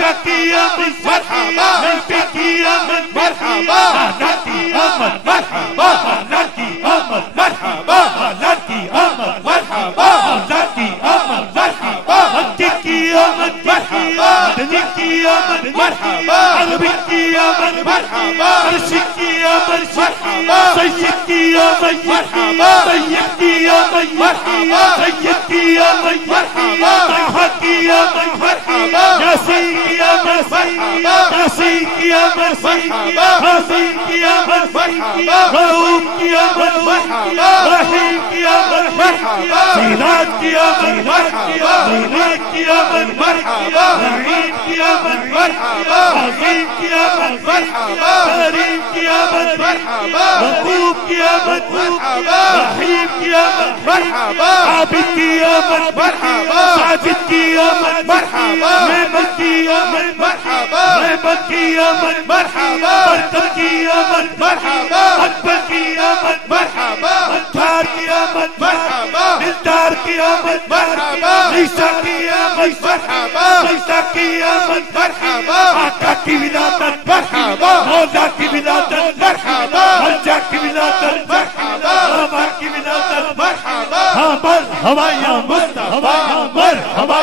عائشہ کی آمد مرحبا نبی کی آمد مرحبا آنا کی آمد مرحبا آنا کی آمد مرحبا آنا کی آمد مرحبا آنا کی آمد مرحبا مکی کی آمد مرحبا مدنی کی آمد مرحبا عربی کی آمد مرحبا عرشی کی آمد مرحبا سید کی آمد مرحبا سید کی آمد مرحبا سید کی آمد مرحبا طلحہ کی آمد مرحبا یاسین کی آمد مرحبا یاسین کی آمد مرحبا حسین کی آمد مرحبا رؤوف کی آمد مرحبا رحیم کی آمد مرحبا سیرات کی آمد مرحبا زینات کی آمد مرحبا نعیم کی آمد مرحبا عظیم کی آمد مرحبا کریم کی آمد مرحبا رؤوف کی آمد مرحبا رحیم کی آمد مرحبا عابد کی آمد مرحبا ساجد کی آمد مرحبا نعمت کی آمد مرحبا نعمت کی آمد مرحبا برکت کی آمد مرحبا اکبر کی آمد مرحبا اتھار کی آمد مرحبا دلدار کی آمد مرحبا عیسیٰ کی آمد مرحبا عیسیٰ کی آمد مرحبا آقا کی ولادت مرحبا مولا کی ولادت مرحبا حجہ کی ولادت مرحبا آبا کی ولادت مرحبا مرحبا یا مصطفیٰ مرحبا